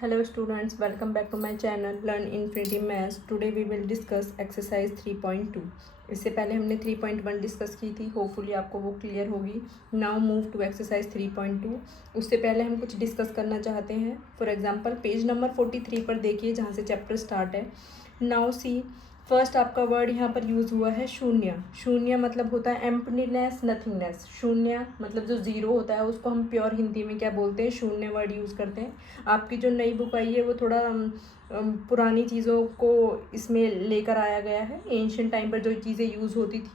Hello students, welcome back to my channel Learn Infinity Maths. Today we will discuss exercise 3.2. इससे पहले हमने 3.1 discuss की थी. Hopefully आपको वो क्लियर होगी. Now move to exercise 3.2. उससे पहले हम कुछ डिस्कस करना चाहते हैं. फॉर एग्जांपल पेज नंबर 43 पर देखिए जहाँ से चैप्टर स्टार्ट है. नाउ सी फर्स्ट आपका वर्ड यहाँ पर यूज़ हुआ है शून्य. शून्य मतलब होता है एम्प्टीनेस, नथिंगनेस. शून्य मतलब जो ज़ीरो होता है उसको हम प्योर हिंदी में क्या बोलते हैं, शून्य वर्ड यूज़ करते हैं. आपकी जो नई बुक आई है वो थोड़ा पुरानी चीज़ों को इसमें लेकर आया गया है. एंशियंट टाइम पर जो चीज़ें यूज़ होती थी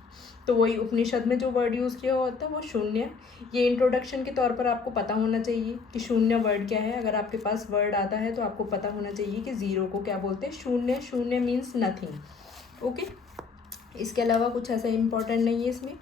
तो वही उपनिषद में जो वर्ड यूज़ किया होता है वो शून्य. ये इंट्रोडक्शन के तौर पर आपको पता होना चाहिए कि शून्य वर्ड क्या है. अगर आपके पास वर्ड आता है तो आपको पता होना चाहिए कि ज़ीरो को क्या बोलते हैं, शून्य. शून्य मीन्स नथिंग. ओके, इसके अलावा कुछ ऐसा इम्पोर्टेंट नहीं है इसमें.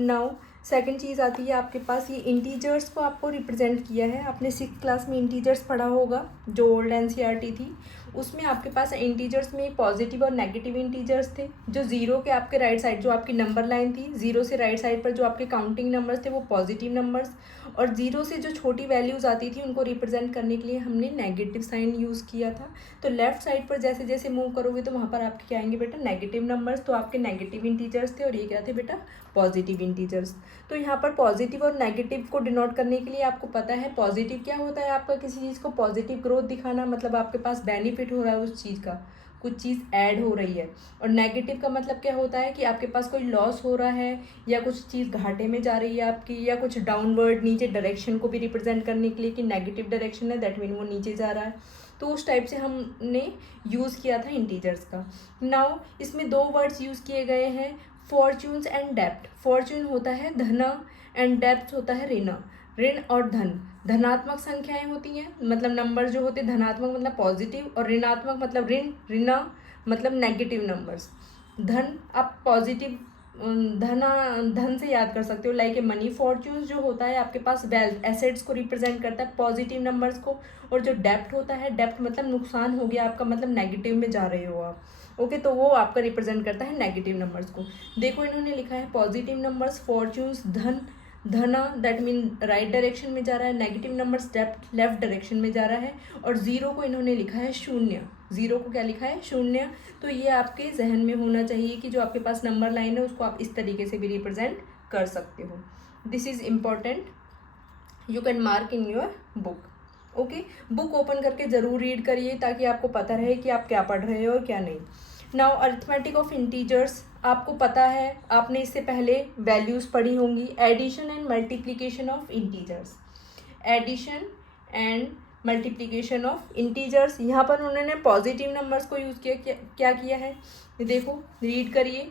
नाउ सेकंड चीज़ आती है आपके पास, ये इंटीजर्स को आपको रिप्रेजेंट किया है. आपने 6th क्लास में इंटीजर्स पढ़ा होगा जो ओल्ड एनसीईआरटी थी. उसमें आपके पास इंटीजर्स में पॉजिटिव और नेगेटिव इंटीजर्स थे. जो ज़ीरो के आपके राइट साइड जो आपकी नंबर लाइन थी, ज़ीरो से राइट साइड पर जो आपके काउंटिंग नंबर्स थे वो पॉजिटिव नंबर्स, और ज़ीरो से जो छोटी वैल्यूज़ आती थी उनको रिप्रेजेंट करने के लिए हमने नेगेटिव साइन यूज़ किया था. तो लेफ्ट साइड पर जैसे जैसे मूव करोगे तो वहाँ पर आपके क्या आएंगे बेटा, नेगेटिव नंबर्स. तो आपके नेगेटिव इंटीजर्स थे और ये क्या थे बेटा, पॉजिटिव इंटीजर्स. तो यहाँ पर पॉजिटिव और नेगेटिव को डिनोट करने के लिए आपको पता है पॉजिटिव क्या होता है. आपका किसी चीज़ को पॉजिटिव ग्रोथ दिखाना, मतलब आपके पास बेनिफिट हो रहा है उस चीज़ का, कुछ चीज़ ऐड हो रही है. और नेगेटिव का मतलब क्या होता है कि आपके पास कोई लॉस हो रहा है या कुछ चीज़ घाटे में जा रही है आपकी, या कुछ डाउनवर्ड नीचे डायरेक्शन को भी रिप्रेजेंट करने के लिए कि नेगेटिव डायरेक्शन है, दैट मीन वो नीचे जा रहा है. तो उस टाइप से हमने यूज़ किया था इंटीजर्स का. नाउ इसमें दो वर्ड्स यूज़ किए गए हैं, फॉर्च्यून्स एंड डेप्थ. फॉर्च्यून होता है धन एंड डेप्थ होता है ऋण. ऋण और धन धनात्मक संख्याएं होती हैं, मतलब नंबर जो होते हैं धनात्मक मतलब पॉजिटिव, और ऋणात्मक मतलब ऋण, ऋण मतलब नेगेटिव नंबर्स. धन आप पॉजिटिव धन से याद कर सकते हो, लाइक ए मनी. फॉर्च्यून्स जो होता है आपके पास वेल्थ, एसेट्स को रिप्रेजेंट करता है, पॉजिटिव नंबर्स को. और जो डेप्थ होता है, डेप्थ मतलब नुकसान हो गया आपका, मतलब नेगेटिव में जा रहे हो आप. ओके, तो वो आपका रिप्रेजेंट करता है नेगेटिव नंबर्स को. देखो इन्होंने लिखा है पॉजिटिव नंबर्स फॉर्च्यून्स धन, धना दैट मीन राइट डायरेक्शन में जा रहा है, negative numbers depth left direction में जा रहा है, और ज़ीरो को इन्होंने लिखा है शून्य. ज़ीरो को क्या लिखा है, शून्य. तो ये आपके जहन में होना चाहिए कि जो आपके पास नंबर लाइन है उसको आप इस तरीके से भी रिप्रेजेंट कर सकते हो. This is important, you can mark in your book. Okay, book open करके ज़रूर रीड करिए ताकि आपको पता रहे कि आप क्या पढ़ रहे हो और क्या नहीं. नाउ अरिथमेटिक ऑफ इंटीजर्स आपको पता है, आपने इससे पहले वैल्यूज़ पढ़ी होंगी. Addition and multiplication of integers. Addition and multiplication of integers, यहाँ पर उन्होंने पॉजिटिव नंबर्स को यूज़ किया. क्या किया है देखो, रीड करिए.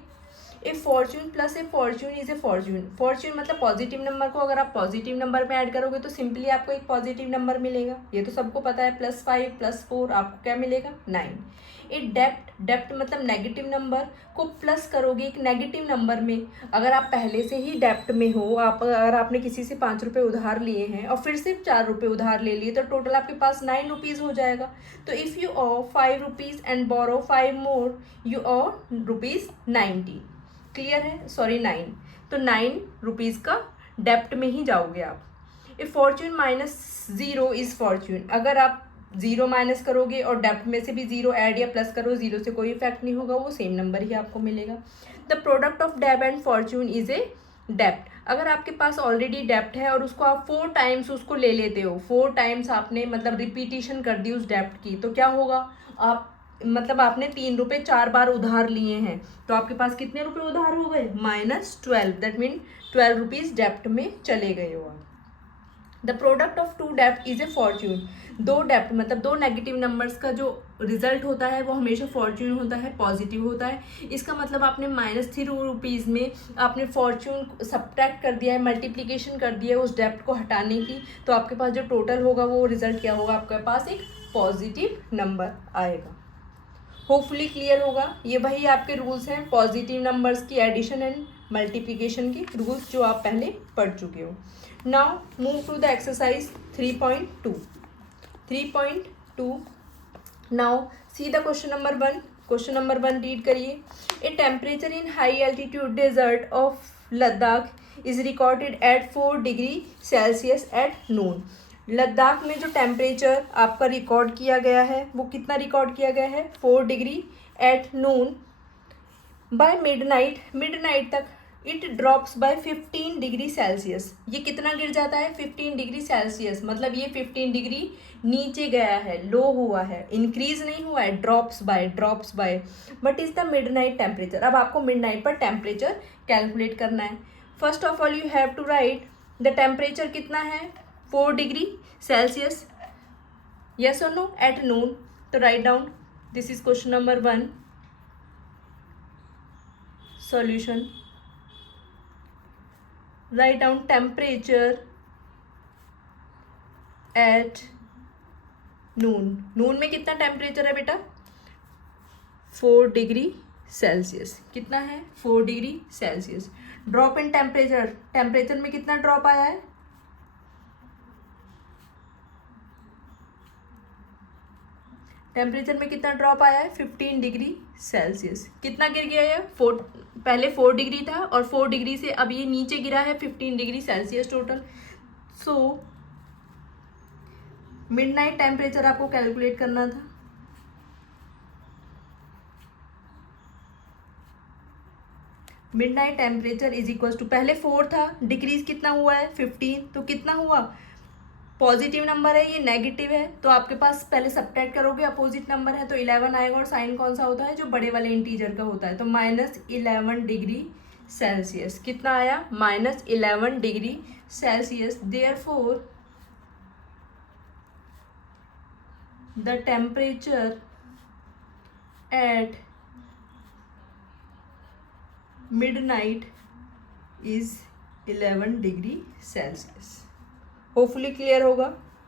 A fortune plus a fortune is a fortune. Fortune मतलब पॉजिटिव नंबर को अगर आप पॉजिटिव नंबर में ऐड करोगे तो सिंपली आपको एक पॉजिटिव नंबर मिलेगा, ये तो सबको पता है. +5 +4 आपको क्या मिलेगा, 9. ए डेप्ट, डेप्ट मतलब नेगेटिव नंबर को प्लस करोगे एक नेगेटिव नंबर में. अगर आप पहले से ही डेप्ट में हो, आप अगर आपने किसी से 5 रुपये उधार लिए हैं और फिर से 4 रुपये उधार ले लिए तो टोटल आपके पास 9 रुपीज़ हो जाएगा. तो if you owe 5 rupees and borrow 5 more, you owe ₹90. Clear है, सॉरी 9. तो 9 रुपीज़ का डेप्ट में ही जाओगे आप. ए फॉर्च्यून -0 इज़ फॉर्च्यून. अगर आप ज़ीरो माइनस करोगे और डेप्ट में से भी ज़ीरो ऐड या प्लस करो, ज़ीरो से कोई इफेक्ट नहीं होगा, वो सेम नंबर ही आपको मिलेगा. The product of debt and fortune is a डेप्ट. अगर आपके पास ऑलरेडी डेप्ट है और उसको आप 4 टाइम्स उसको ले लेते हो, 4 टाइम्स आपने मतलब रिपीटिशन कर दी उस डेप्ट की, तो क्या होगा, आप मतलब आपने 3 रुपये 4 बार उधार लिए हैं तो आपके पास कितने रुपए उधार हो गए, -12. दैट मीन 12 रुपीज़ डेप्ट में चले गए हो आप. The product of to dept is a Fortune. दो डेप्ट मतलब दो नेगेटिव नंबर्स का जो रिजल्ट होता है वो हमेशा फॉर्च्यून होता है, पॉजिटिव होता है. इसका मतलब आपने -3 रुपीज़ में आपने फॉर्च्यून सब्ट्रैक्ट कर दिया है, मल्टीप्लिकेशन कर दिया है उस डेप्ट को हटाने की, तो आपके पास जो टोटल होगा वो रिजल्ट क्या होगा, आपके पास एक पॉजिटिव नंबर आएगा. होपफुली क्लियर होगा. ये वही आपके रूल्स हैं पॉजिटिव नंबर्स की एडिशन एंड मल्टीप्लिकेशन के रूल्स जो आप पहले पढ़ चुके हो. Now move to the exercise 3.2. 3.2. Now see the question number 1. Question number 1 read करिए. A temperature in high altitude desert of Ladakh is recorded at 4 degree Celsius at noon. Ladakh में जो टेम्परेचर आपका रिकॉर्ड किया गया है वो कितना रिकॉर्ड किया गया है 4 degree at noon. By midnight तक it drops by 15 degree Celsius. ये कितना गिर जाता है 15 डिग्री सेल्सियस, मतलब ये 15 डिग्री नीचे गया है, लो हुआ है, इंक्रीज नहीं हुआ है, drops by but is the midnight temperature. अब आपको मिडनाइट पर टेम्परेचर कैलकुलेट करना है। First of all you have to write the temperature कितना है 4 डिग्री सेल्सियस, यस और नो, एट नून। तो write down, this is question number 1 solution. Write down temperature at noon. Noon में कितना temperature है बेटा 4 डिग्री सेल्सियस। कितना है 4 degree Celsius. Drop in temperature में कितना ड्रॉप आया है टेम्परेचर में कितना ड्रॉप आया है 15 डिग्री सेल्सियस। कितना गिर गया है पहले 4 डिग्री था और 4 डिग्री से अब ये नीचे गिरा है 15 degree Celsius total. So midnight temperature आपको कैलकुलेट करना था। Midnight temperature is equal to, पहले 4 था, डिक्रीज कितना हुआ है 15, तो कितना हुआ, पॉजिटिव नंबर है ये नेगेटिव है तो आपके पास पहले सबट्रैक्ट करोगे, अपोजिट नंबर है तो 11 आएगा और साइन कौन सा होता है जो बड़े वाले इंटीजर का होता है, तो -11 डिग्री सेल्सियस। कितना आया -11 degree Celsius. Therefore the temperature at midnight is 11 degree Celsius. Hopefully clear होगा।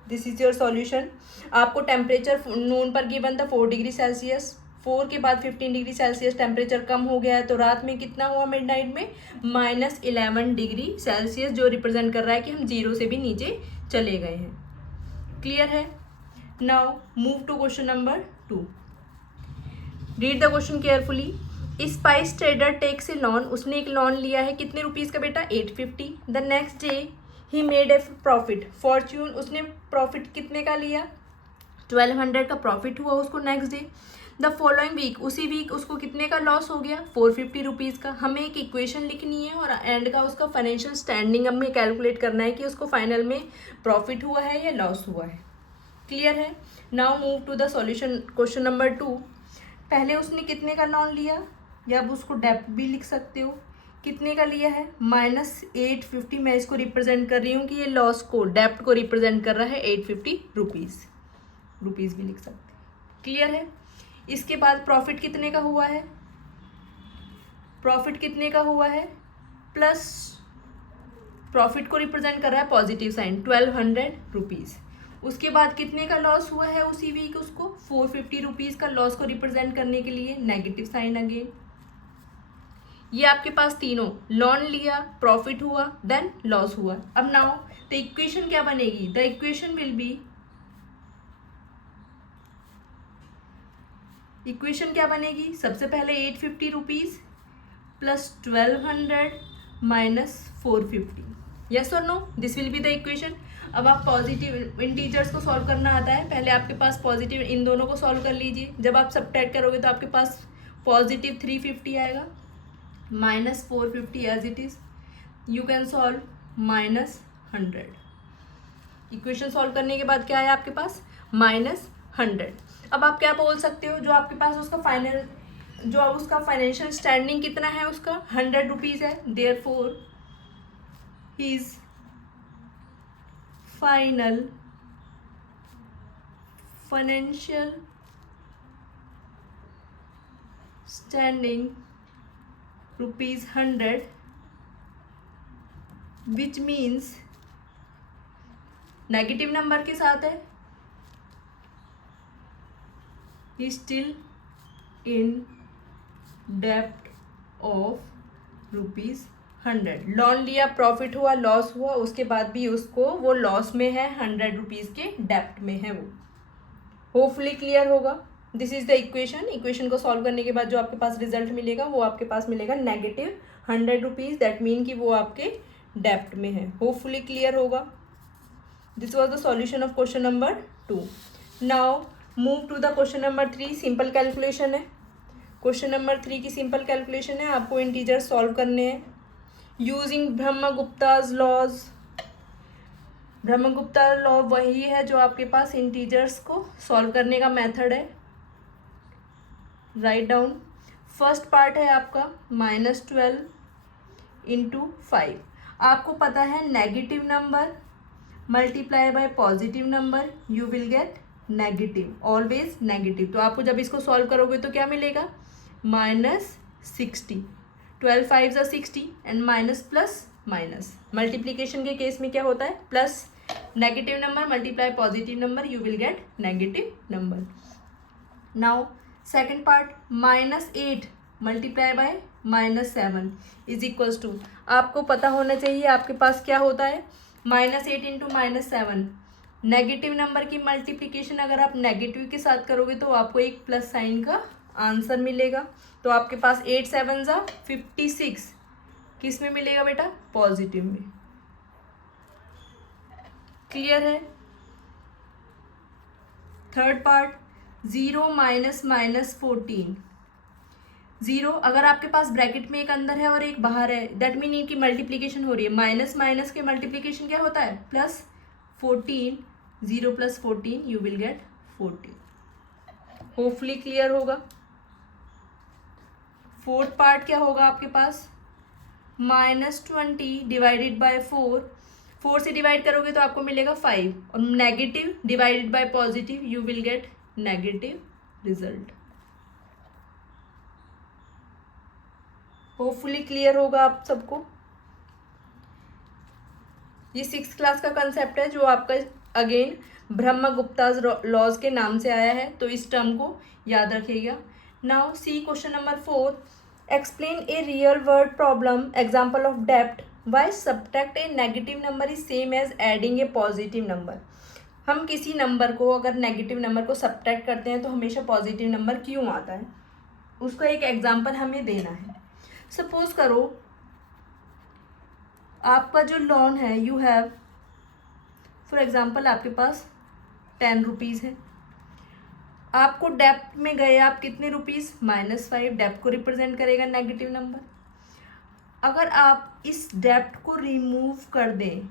This is your solution. आपको टेम्परेचर नून पर गिवन था 4 डिग्री सेल्सियस, 4 के बाद 15 डिग्री सेल्सियस टेम्परेचर कम हो गया है तो रात में कितना हुआ मिडनाइट में -11 डिग्री सेल्सियस, जो रिप्रेजेंट कर रहा है कि हम 0 से भी नीचे चले गए हैं। क्लियर है। Now move to question number 2। Read the question carefully. Spice trader takes a loan, उसने एक लोन लिया है कितने रुपीज़ का बेटा 850। द नेक्स्ट डे ही मेड ए प्रॉफिट फॉर्च्यून, उसने प्रॉफिट कितने का लिया 1200 का प्रॉफिट हुआ उसको next day. The following week, उसी वीक उसको कितने का लॉस हो गया 450 रुपीज़ का। हमें एक इक्वेशन लिखनी है और एंड का उसका फाइनेंशियल स्टैंडिंग हमें कैलकुलेट करना है कि उसको फाइनल में प्रॉफिट हुआ है या लॉस हुआ है। क्लियर है। Now move to the solution question number 2। पहले उसने कितने का लोन लिया, या आप उसको डेप्ट भी लिख सकते हो, कितने का लिया है -850। मैं इसको रिप्रेजेंट कर रही हूँ कि ये लॉस को, डेप्ट को रिप्रेजेंट कर रहा है 850 रुपीज़ भी लिख सकते हैं। क्लियर है। इसके बाद प्रॉफिट कितने का हुआ है, प्रॉफिट कितने का हुआ है प्लस, प्रॉफिट को रिप्रेजेंट कर रहा है पॉजिटिव साइन 1200 रुपीज़। उसके बाद कितने का लॉस हुआ है उसी वीक, उसको 450 रुपीज़ का लॉस को रिप्रेजेंट करने के लिए नेगेटिव साइन अगेन। ये आपके पास तीनों, लोन लिया, प्रॉफिट हुआ, देन लॉस हुआ। अब नाउ द इक्वेशन क्या बनेगी, the equation will be, equation क्या बनेगी, सबसे पहले 850 रुपीज़ प्लस 1200 माइनस 450, यस और no, this will be the equation. अब आप पॉजिटिव इंटीजर्स को सॉल्व करना आता है, पहले आपके पास पॉजिटिव इन दोनों को सॉल्व कर लीजिए। जब आप सबट्रैक्ट करोगे तो आपके पास पॉजिटिव 350 आएगा, -450 as it is, you can solve -100। Equation solve करने के बाद क्या आया आपके पास -100। अब आप क्या बोल सकते हो, जो आपके पास उसका फाइनल, जो उसका फाइनेंशियल स्टैंडिंग कितना है उसका 100 रुपीज़ है। Therefore his final financial standing ₹100, which means negative number के साथ है, स्टिल इन डेप्ट ऑफ ₹100। लोन लिया, प्रॉफिट हुआ, लॉस हुआ, उसके बाद भी उसको वो लॉस में है, 100 रुपीज़ के डेप्ट में है वो। होपफुली क्लियर होगा। This is the equation. Equation को सॉल्व करने के बाद जो आपके पास रिजल्ट मिलेगा वो आपके पास मिलेगा -100 रुपीज़, दैट मीन कि वो आपके डेप्ट में है। होपफुली क्लियर होगा। This was the solution of question number 2. Now move to the question number 3. Simple calculation है. क्वेश्चन नंबर 3 की सिंपल कैलकुलेशन है. आपको इंटीजर सॉल्व करने हैं यूजिंग ब्रह्मगुप्ताज लॉज. ब्रह्मगुप्ता लॉ वही है जो आपके पास इंटीजर्स को सॉल्व करने का मेथड है. Write down. फर्स्ट पार्ट है आपका -12 इंटू 5. आपको पता है negative number multiply by positive number you will get negative, always negative. तो आपको जब इसको सॉल्व करोगे तो क्या मिलेगा? -60. 12 5 60 and minus plus minus. Multiplication के केस में क्या होता है? Plus negative number multiply positive number you will get negative number. Now second part -8 multiply by -7 is equals to. आपको पता होना चाहिए आपके पास क्या होता है. -8 इंटू -7. नेगेटिव नंबर की मल्टीप्लिकेशन अगर आप नेगेटिव के साथ करोगे तो आपको एक प्लस साइन का आंसर मिलेगा. तो आपके पास 8 7 जा 56 किस में मिलेगा बेटा? पॉजिटिव में. क्लियर है. Third part 0 -14. 0 अगर आपके पास ब्रैकेट में एक अंदर है और एक बाहर है, दैट मीन इनकी मल्टीप्लिकेशन हो रही है. माइनस माइनस के मल्टीप्लिकेशन क्या होता है? Plus 14. 0 + 14 you will gate 14. Hopefully clear होगा. फोर्थ पार्ट क्या होगा आपके पास? -20 डिवाइडेड बाय 4. 4 से डिवाइड करोगे तो आपको मिलेगा 5 और negative divided by positive you will get negative result. Hopefully clear होगा आप सबको. ये 6th क्लास का कंसेप्ट है जो आपका अगेन ब्रह्मगुप्ताज लॉज के नाम से आया है, तो इस टर्म को याद रखिएगा. Now see question number 4. Explain a real world problem example of डेप्ट why subtract a negative number is same as adding a positive number. हम किसी नंबर को अगर नेगेटिव नंबर को सब्ट्रैक्ट करते हैं तो हमेशा पॉजिटिव नंबर क्यों आता है, उसका एक एग्जाम्पल हमें देना है. सपोज करो आपका जो लोन है यू हैव फॉर एग्जाम्पल आपके पास 10 रुपीज़ है. आपको डेप्ट में गए आप कितने रुपीज़? -5. डेप्ट को रिप्रेजेंट करेगा नेगेटिव नंबर. अगर आप इस डेप्ट को रिमूव कर दें,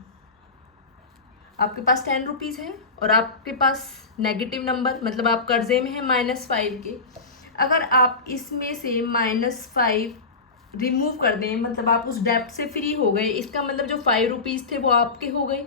आपके पास 10 रुपीज़ है और आपके पास नेगेटिव नंबर मतलब आप कर्जे में हैं -5 के. अगर आप इसमें से -5 रिमूव कर दें मतलब आप उस डेप्ट से फ्री हो गए, इसका मतलब जो 5 रुपीज़ थे वो आपके हो गए.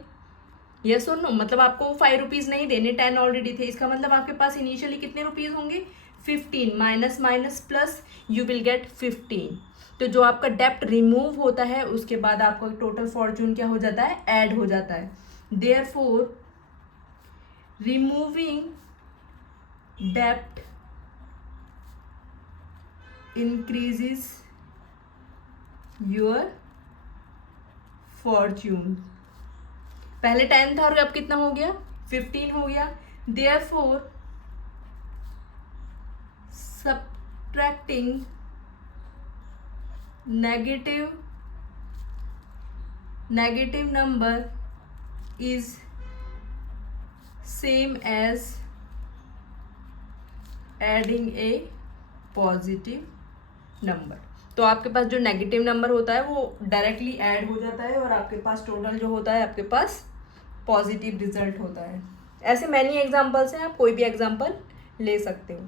यस और नो? मतलब आपको 5 रुपीज़ नहीं देने, 10 ऑलरेडी थे. इसका मतलब आपके पास इनिशियली कितने रुपीज़ होंगे? 15. Minus minus plus you will gate 15. तो जो आपका डेप्ट रिमूव होता है उसके बाद आपका टोटल फॉर्चून क्या हो जाता है? ऐड हो जाता है. देयरफॉर रिमूविंग डेप्ट इंक्रीजेस योर फॉर्चून. पहले 10 था और अब कितना हो गया? 15 हो गया. Therefore subtracting negative number is same as adding a positive number. तो आपके पास जो नेगेटिव नंबर होता है वो डायरेक्टली ऐड हो जाता है और आपके पास टोटल जो होता है आपके पास पॉजिटिव रिजल्ट होता है. ऐसे मैनी एग्जांपल्स हैं, आप कोई भी एग्जांपल ले सकते हो.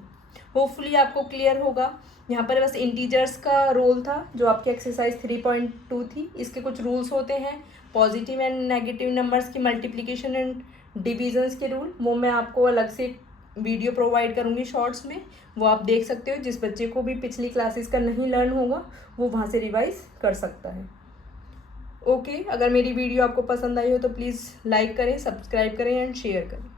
होपफुली आपको क्लियर होगा. यहाँ पर बस इंटीजर्स का रोल था जो आपकी एक्सरसाइज 3.2 थी. इसके कुछ रूल्स होते हैं, पॉजिटिव एंड नेगेटिव नंबर्स की मल्टीप्लिकेशन एंड डिविजन्स के रूल. वो मैं आपको अलग से वीडियो प्रोवाइड करूँगी शॉर्ट्स में, वो आप देख सकते हो. जिस बच्चे को भी पिछली क्लासेस का नहीं लर्न होगा वो वहाँ से रिवाइज कर सकता है. ओके, अगर मेरी वीडियो आपको पसंद आई हो तो प्लीज़ लाइक करें, सब्सक्राइब करें एंड शेयर करें.